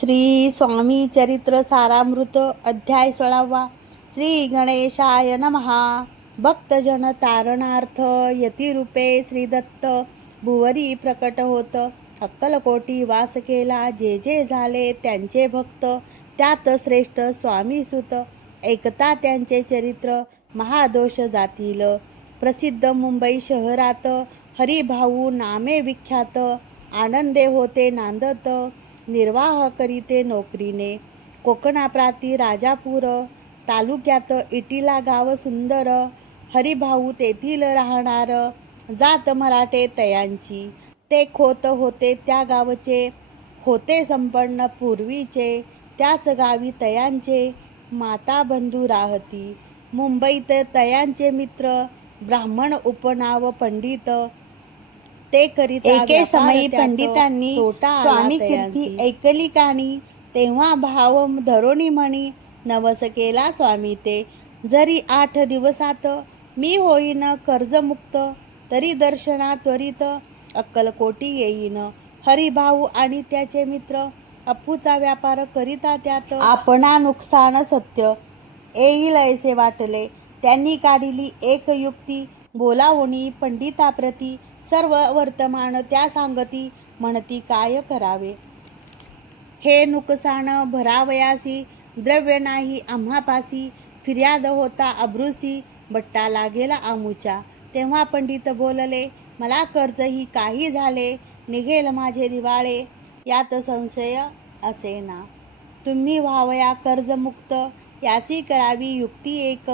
श्री स्वामी चरित्र सारामृत अध्याय सोळावा. श्री गणेशाय नमहा भक्तजन तारणार्थ यतिरूपे श्री दत्त भुवरी प्रकट होत. अक्कलकोटी वास केला जे जे झाले त्यांचे भक्त. त्यात श्रेष्ठ स्वामी सुत. ऐकता त्यांचे चरित्र महादोष जातील. प्रसिद्ध मुंबई शहरात हरिभाऊ नामे विख्यात. आनंदे होते नांदत. निर्वाह करीते नोकरीने. कोकणाप्राती राजापूर तालुक्यात इटिला गाव सुंदर हरिभाऊ तेथील राहणार जात मराठे तयांची. ते खोत होते त्या गावचे होते संपन्न पूर्वीचे त्याच गावी तयांचे माता बंधू राहती. मुंबईत तयांचे मित्र ब्राह्मण उपनाव पंडित ते करीत एके समयी पंडितांनी स्वामी कीर्ती ऐकली काणी तेव्हा भाव धरोणी म्हणी नवस केला स्वामी ते. जरी आठ दिवसात मी होईन कर्जमुक्त तरी दर्शना त्वरित अक्कलकोटी येईन. हरिभाऊ आणि त्याचे मित्र अप्पूचा व्यापार करिता त्यात आपणा नुकसान सत्य. येईल ऐसे वाटले. त्यांनी काढिली एक युक्ती. बोलावणी पंडिताप्रती सर्व वर्तमान त्या सांगती म्हणती काय करावे? हे नुकसान भरावयासी द्रव्य नाही आम्हापासी. फिर्याद होता अब्रुसी बट्टा लागेला आमूच्या. तेव्हा पंडित बोलले मला कर्जही काही झाले निघेल माझे दिवाळे. यात संशय असे ना तुम्ही व्हावया कर्जमुक्त यासी करावी युक्ती एक.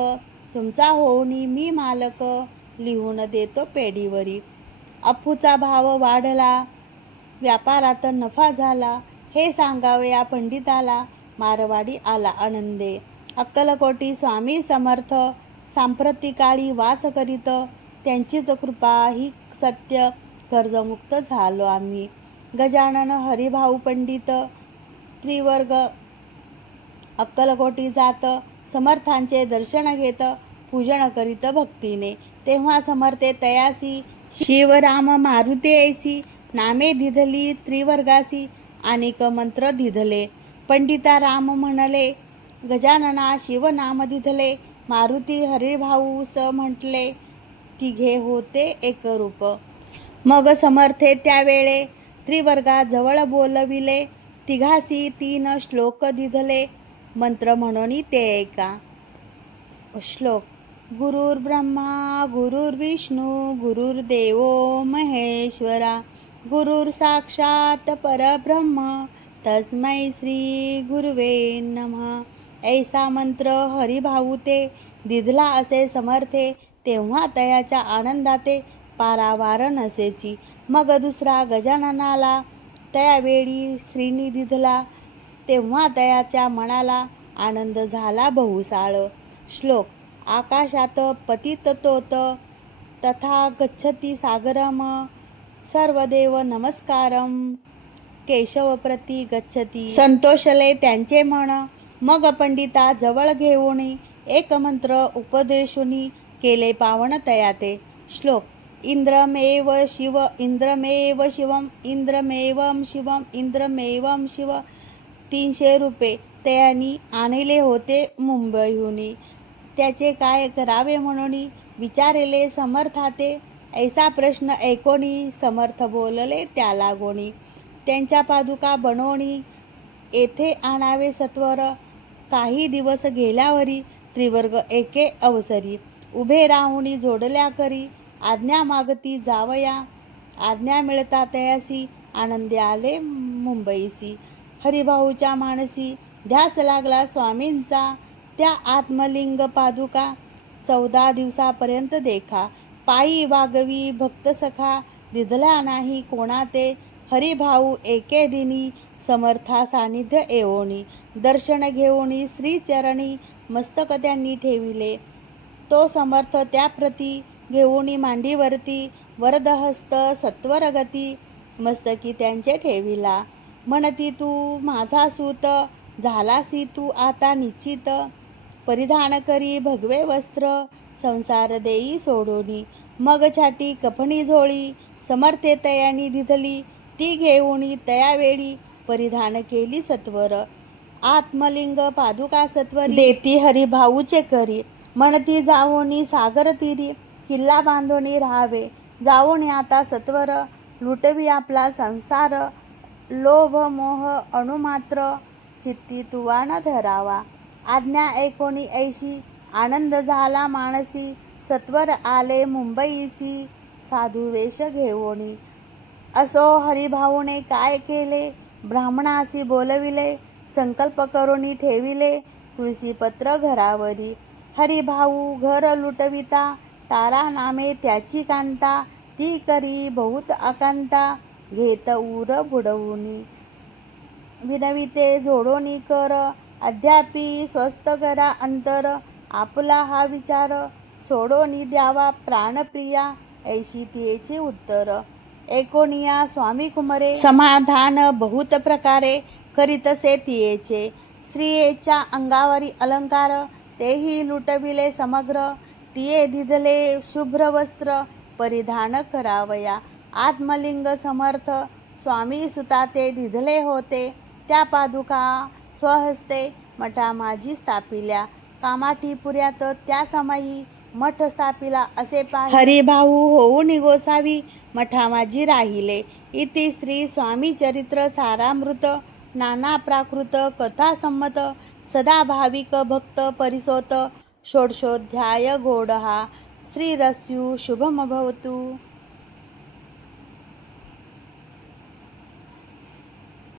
तुमचा होऊनी मी मालक लिहून देतो पेढीवरी. अप्पूचा भाव वाढला व्यापारात नफा झाला हे सांगावे या पंडिताला मारवाडी आला आनंदे. अक्कलकोटी स्वामी समर्थ सांप्रतिकाळी वास करीत त्यांचीच कृपा ही सत्य कर्जमुक्त झालो आम्ही. गजानन हरिभाऊ पंडित त्रिवर्ग अक्कलकोटी जात समर्थांचे दर्शन घेत पूजन करीत भक्तीने. तेव्हा समर्थे तयासी शिवराम मारुती ऐसी नामे दिधली त्रिवर्गासी अनेक मंत्र दिधले. पंडिता राम म्हणले गजानना शिवनाम दिधले मारुती हरिभाऊ स म्हटले तिघे होते एक रूप. मग समर्थे त्यावेळे त्रिवर्गा जवळ बोलविले तिघासी तीन श्लोक दिधले मंत्र म्हणून ते ऐका. श्लोक गुरुर्ब्रह्मा गुरुर्विष्णू गुरुर्देवो महेश्वरा गुरुर साक्षात परब्रह्म तस्मै श्री गुरुवे नमः. ऐसा मंत्र हरिभाऊते दिधला असे समर्थे तेव्हा तयाच्या आनंदाते पारावार नसेची मग दुसरा गजाननाला त्यावेळी श्रीनी दिधला तेव्हा तयाच्या मनाला आनंद झाला बहुसाळ. श्लोक आकाशात पतित तोत तथा गच्छती सागरम. सर्वदेव नमस्कारम. केशव प्रती गच्छती. संतोषले त्यांचे म्हण मग पंडिता जवळ घेऊन एक मंत्र उपदेशुनी केले पावन तयाते. श्लोक इंद्रमेव शिव इंद्रमेव शिवम इंद्रमेवम शिवम इंद्रमेवम शिव. तीनशे रुपये त्यांनी आणले होते मुंबईहून. त्याचे काय करावे म्हणून विचारले समर्थाते. ऐसा प्रश्न ऐकोणी समर्थ बोलले त्या लागोणी त्यांच्या पादुका बनवणी येथे आणावे सत्वर. काही दिवस गेल्यावरी त्रिवर्ग एके अवसरी. उभे राहुणी जोडल्या करी. आज्ञा मागती जावया. आज्ञा मिळता तयासी आनंदी आले मुंबईसी. हरिभाऊच्या मानसी. ध्यास लागला स्वामींचा. त्या आत्मलिंग पादुका चौदा दिवसापर्यंत देखा. पायी वागवी भक्त सखा दिधला नाही कोणा ते हरिभाऊ एके दिनी समर्था सानिध्य येवोनी दर्शन घेऊनी श्रीचरणी मस्तक त्यांनी ठेविले. तो समर्थ त्याप्रती घेऊनी मांडीवरती वरदहस्त सत्वरगती मस्तकी त्यांचे ठेविला. म्हणती तू माझा सूत झालासी तू आता निश्चित. परिधान करी भगवे वस्त्र संसार देई सोडोनी मग छाटी कफणी झोळी समर्थे तयानी दिधली. ती घेऊनी तयावेळी परिधान केली सत्वर. आत्मलिंग पादुका सत्वर. देती हरी भाऊचे करी. म्हणती जावोनी सागर तीरी. किल्ला बांधोनी राहावे. जावोनी आता सत्वर. लुटवी आपला संसार. लोभ मोह अणुमात्र. चित्ती तुवा न धरावा. आज्ञा एकोणी ऐशी. आनंद झाला मानसी. सत्वर आले मुंबईसी. साधू वेश घेऊनी असो हरिभाऊने काय केले? ब्राह्मणासी बोलविले. संकल्प करुणी ठेविले. तुळशीपत्र घरावरी. हरिभाऊ घर लुटविता. तारा नामे त्याची कांता. ती करी बहुत अकांता. घेत उर बुडवूनी. विनविते जोडोनी कर. अद्यापि स्वस्त करा अंतर. आपला हा विचार सोडोनी द्यावा प्राणप्रिया ऐशी तियेचे उत्तर. एकोणिया स्वामी कुमरे समाधान बहुत प्रकारे करीतसे तियेचे. स्त्रियेच्या अंगावरी अलंकार तेही लुटविले समग्र. तिये दिधले शुभ्र वस्त्र परिधान करावया. आत्मलिंग समर्थ स्वामी सुताते दिधले होते. त्या पादुका स्वहस्ते मठा माझी स्थापिल्या. कामाठी पुऱ्यात त्या समयी मठ स्थापिला असे पा हरिभाऊ होऊ निगोसावी मठा माझी राहिले. इति श्री स्वामी चरित्र सारामृत नाना प्राकृत कथा संमत सदा भाविक भक्त परिसोत षोडशोध्याय गोडहा. श्रीरस्यू शुभमभवतु.